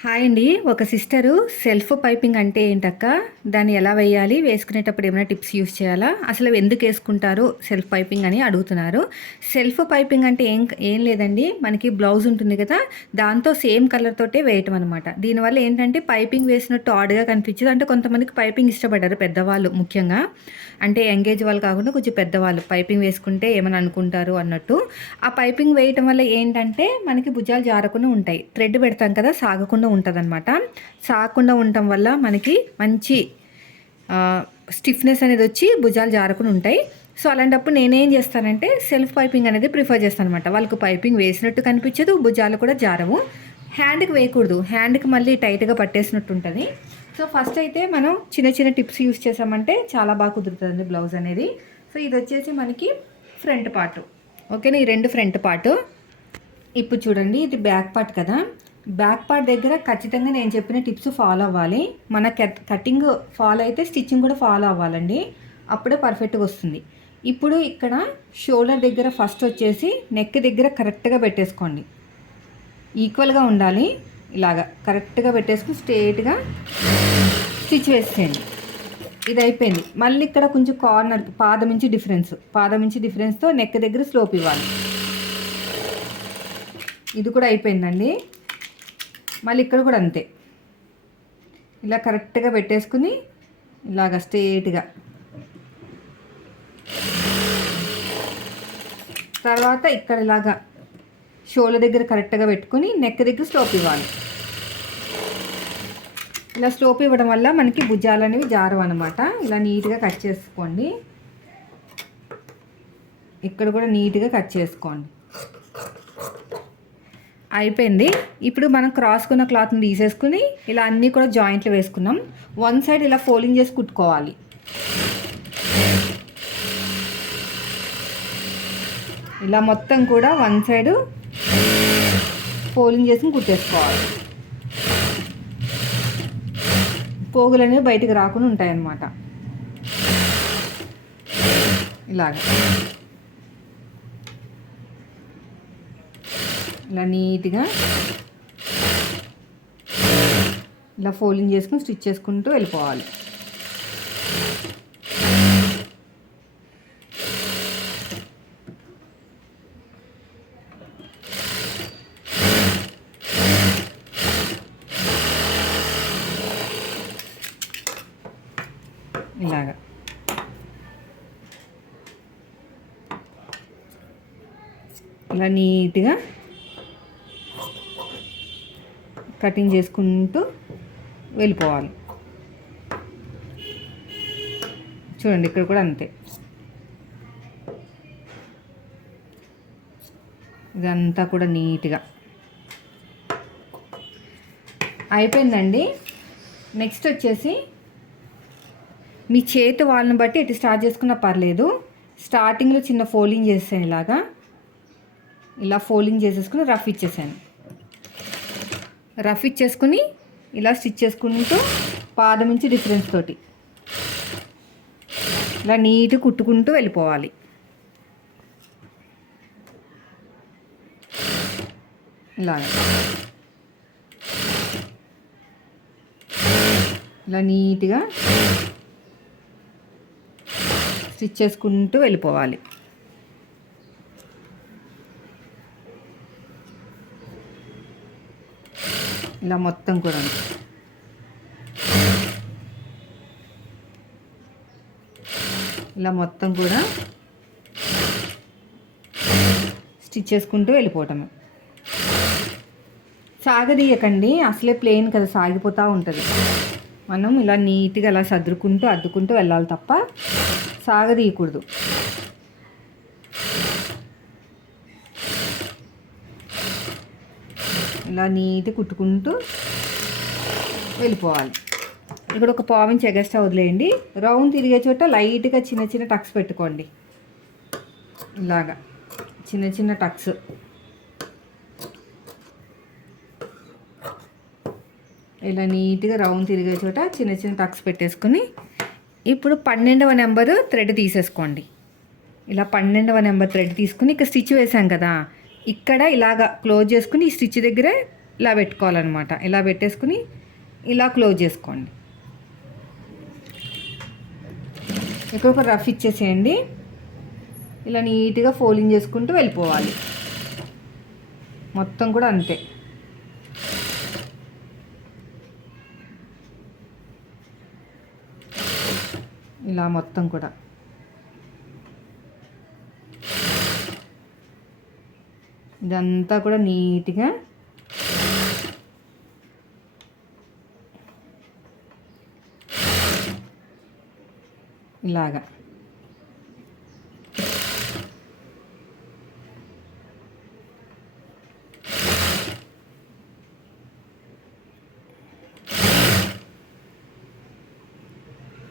Hi అండి. ఒక sister self piping అంటే ఏంటక్క? దాన్ని ఎలా వేయాలి? వేసుకునేటప్పుడు ఏమైనా టిప్స్ యూజ్ చేయాలా? అసలు ఎందుకు ఏసుకుంటారు సెల్ఫ్ పైపింగ్ అని అడుగుతున్నారు. సెల్ఫ్ పైపింగ్ అంటే ఏం లేదండి. మనకి బ్లౌజ్ ఉంటుంది కదా! దాంతో సేమ్ కలర్ తోటే వేయటం అనమాట. దీనివల్ల ఏంటంటే పైపింగ్ వేసినట్టు ఆడ్‌గా కనిపించదు. అంటే కొంతమందికి పైపింగ్ ఇష్టపడరు పెద్దవాళ్ళు ముఖ్యంగా. అంటే యంగ్ ఏజ్ వాళ్ళు కాకుండా కొంచెం పెద్దవాళ్ళు పైపింగ్ వేసుకుంటే ఏమని అనుకుంటారు అన్నట్టు. ఆ పైపింగ్ వేయటం వల్ల ఏంటంటే మనకి భుజాలు జారకుండా ఉంటాయి. థ్రెడ్ పెడతాం కదా! సాగకుండా ఉంటదనమాట. సాగకుండా ఉండటం వల్ల మనకి మంచి స్టిఫ్‌నెస్ అనేదొచ్చి భుజాలు జారకుండా ఉంటాయి. సో, అలాంటప్పుడు నేనేం చేస్తానంటే సెల్ఫ్ పైపింగ్ అనేది ప్రిఫర్ చేస్తాననమాట. వాళ్ళకి పైపింగ్ వేసినట్టు కనిపించదు. భుజాలు కూడా జారవు. హ్యాండ్‌కి వేయకూడదు. హ్యాండ్‌కి మళ్ళీ టైట్‌గా పట్టేసినట్టు ఉంటది. సో, ఫస్ట్ అయితే మనం చిన్న చిన్న టిప్స్ యూజ్ చేసామంటే చాలా బాగా కుదురుతుందండి బ్లౌజ్ అనేది. సో, ఇదొచ్చేసి మనకి ఫ్రంట్ పార్ట్. ఓకేనా? ఈ 2 ఫ్రంట్ పార్ట్. ఇప్పుడు చూడండి, ఇది బ్యాక్ పార్ట్ కదా! బ్యాక్ పార్ట్ దగ్గర ఖచ్చితంగా నేను చెప్పిన టిప్స్ ఫాలో అవ్వాలి. మన కటింగ్ ఫాలో అయితే స్టిచ్చింగ్ కూడా ఫాలో అవ్వాలండి. అప్పుడే పర్ఫెక్ట్‌గా వస్తుంది. ఇప్పుడు ఇక్కడ షోల్డర్ దగ్గర ఫస్ట్ వచ్చేసి నెక్ దగ్గర కరెక్ట్‌గా పెట్టేసుకోండి. ఈక్వల్‌గా ఉండాలి. ఇలాగా కరెక్ట్‌గా పెట్టేసుకుని స్ట్రెయిట్‌గా స్టిచ్ వేసేయండి. ఇది అయిపోయింది. మళ్ళీ ఇక్కడ కొంచెం కార్నర్ పాదం ఇంచి డిఫరెన్స్‌తో నెక్ దగ్గర స్లోప్ ఇవ్వాలి. ఇది కూడా అయిపోయిందండి. మళ్ళీ ఇక్కడ కూడా అంతే. ఇలా కరెక్ట్‌గా పెట్టేసుకుని ఇలాగ స్ట్రెయిట్‌గా తర్వాత ఇక్కడ ఇలాగా షోల్డర్ దగ్గర కరెక్ట్‌గా పెట్టుకుని నెక్ దగ్గర స్లోప్ ఇవ్వాలి. ఇలా స్లోప్ ఇవ్వడం వల్ల మనకి భుజాలు అనేవి జారవు అనమాట. ఇలా నీట్‌గా కట్ చేసుకోండి. ఇక్కడ కూడా నీట్‌గా కట్ చేసుకోండి. అయిపోయింది. ఇప్పుడు మనం క్రాస్‌కున్న క్లాత్‌ని తీసేసుకుని ఇలా అన్నీ కూడా జాయింట్లు వేసుకున్నాం. వన్ సైడ్ ఇలా ఫోల్డింగ్ చేసి కుట్టుకోవాలి. ఇలా మొత్తం కూడా వన్ సైడ్ ఫోల్డింగ్ చేసి కుట్టేసుకోవాలి. పోగులు అనేవి బయటికి రాకుండా ఉంటాయన్నమాట. ఇలాగ ఇలా నీట్‌గా ఇలా ఫోల్డింగ్ చేసుకుని స్టిచ్ చేసుకుంటూ వెళ్ళిపోవాలి. ఇలాగా ఇలా నీట్‌గా కటింగ్ చేసుకుంటూ వెళ్ళిపోవాలి. చూడండి, ఇక్కడ కూడా అంతే. ఇదంతా కూడా నీట్‌గా అయిపోయిందండి. నెక్స్ట్ వచ్చేసి మీ చేతి వాళ్ళని బట్టి ఎటు స్టార్ట్ చేసుకున్నా పర్లేదు. స్టార్టింగ్లో చిన్న ఫోల్డింగ్ చేసాను. ఇలా ఫోల్డింగ్ చేసేసుకుని రఫ్ ఇచ్చేసుకుని ఇలా స్టిచ్ చేసుకుంటూ పాదం నుంచి డిఫరెన్స్ తోటి ఇలా నీట్గా కుట్టుకుంటూ వెళ్ళిపోవాలి. ఇలా నీట్గా స్టిచ్ చేసుకుంటూ వెళ్ళిపోవాలి. ఇలా మొత్తం కూడా స్టిచ్ చేసుకుంటూ వెళ్ళిపోవటమే. సాగదీయకండి, అసలే ప్లెయిన్ కదా, సాగిపోతూ ఉంటుంది. మనం ఇలా నీట్గా అలా అద్దుకుంటూ వెళ్ళాలి తప్ప సాగదీయకూడదు. ఇలా నీట్గా కుట్టుకుంటూ వెళ్ళిపోవాలి. ఇక్కడ ఒక పావించి ఎగస్ట్రా వదిలేయండి. రౌండ్ తిరిగే చోట లైట్గా చిన్న చిన్న టక్స్ పెట్టుకోండి. ఇలాగా చిన్న చిన్న టక్స్. ఇలా నీట్గా రౌండ్ తిరిగే చోట చిన్న చిన్న టక్స్ పెట్టేసుకుని ఇప్పుడు 12వ నెంబరు థ్రెడ్ తీసేసుకోండి. ఇలా 12వ నెంబర్ థ్రెడ్ తీసుకుని ఇక్కడ స్టిచ్ వేసాం కదా, ఇక్కడ ఇలాగా క్లోజ్ చేసుకుని ఈ స్టిచ్ దగ్గరే ఇలా పెట్టుకోవాలన్నమాట. ఇలా పెట్టేసుకుని ఇలా క్లోజ్ చేసుకోండి. ఎక్కువ రఫ్ ఇచ్చేసేయండి. ఇలా నీట్గా ఫోల్డింగ్ చేసుకుంటూ వెళ్ళిపోవాలి. మొత్తం కూడా అంతే. ఇలా మొత్తం కూడా ఇదంతా కూడా నీట్గా ఇలాగా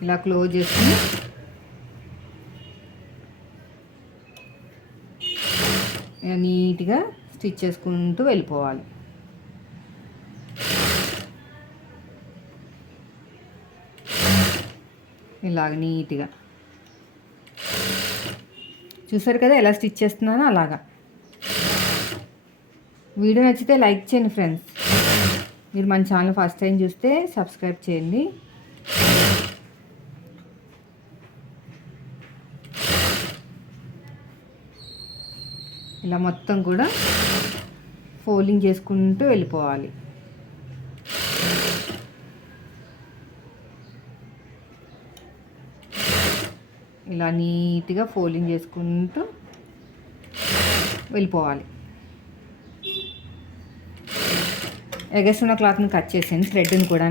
ఇలా క్లోజ్ చేసుకుని నీట్గా స్టిచ్ చేసుకుంటూ వెళ్ళిపోవాలి. ఇలాగ నీట్గా చూసారు కదా ఎలా స్టిచ్ చేస్తున్నానో అలాగా. వీడియో నచ్చితే లైక్ చేయండి ఫ్రెండ్స్. మీరు మన ఛానల్ ఫస్ట్ టైం చూస్తే సబ్స్క్రైబ్ చేయండి. ఇలా మొత్తం కూడా ఫోల్డింగ్ చేసుకుంటూ వెళ్ళిపోవాలి. ఇలా నీట్గా ఫోల్డింగ్ చేసుకుంటూ వెళ్ళిపోవాలి. ఎగస్ట్రా క్లాత్ని కట్ చేసేయండి, థ్రెడ్ని కూడా.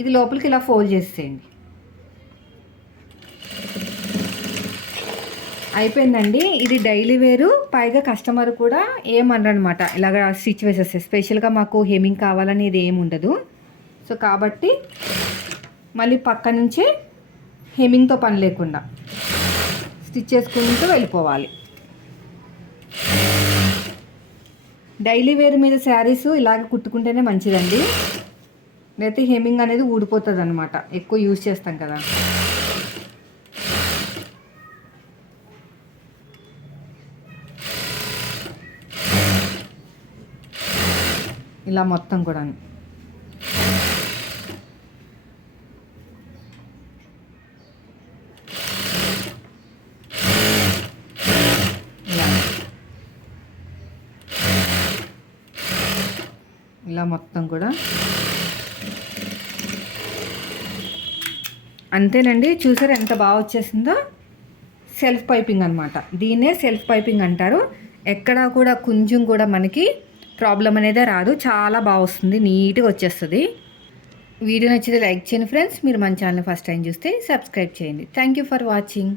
ఇది లోపలికి ఇలా ఫోల్డ్ చేసేయండి. అయిపోయిందండి. ఇది డైలీ వేరు. పైగా కస్టమర్ కూడా ఏమనరు అనమాట, ఇలాగ స్టిచ్ వేసేస్తే. స్పెషల్గా మాకు హెమ్మింగ్ కావాలని ఇది ఏమి ఉండదు. సో కాబట్టి మళ్ళీ పక్క నుంచే హెమ్మింగ్తో పని లేకుండా స్టిచ్ చేసుకుంటూ వెళ్ళిపోవాలి. డైలీ వేర్ మీద శారీస్ ఇలాగ కుట్టుకుంటేనే మంచిదండి. లేకపోతే హెమ్మింగ్ అనేది ఊడిపోతుంది అనమాట, ఎక్కువ యూజ్ చేస్తాం కదా. ఇలా మొత్తం కూడా ఇలా మొత్తం కూడా అంతేనండి. చూసారు ఎంత బాగా వచ్చేసిందో. సెల్ఫ్ పైపింగ్ అనమాట. దీన్నే సెల్ఫ్ పైపింగ్ అంటారు. ఎక్కడా కూడా కొంచెం కూడా మనకి ప్రాబ్లం అనేది రాదు. చాలా బాగా వస్తుంది, నీట్గా వచ్చేస్తుంది. వీడియో నచ్చితే లైక్ చేయండి ఫ్రెండ్స్. మీరు మన ఛానల్ ఫస్ట్ టైం చూస్తే సబ్స్క్రైబ్ చేయండి. Thank you for watching.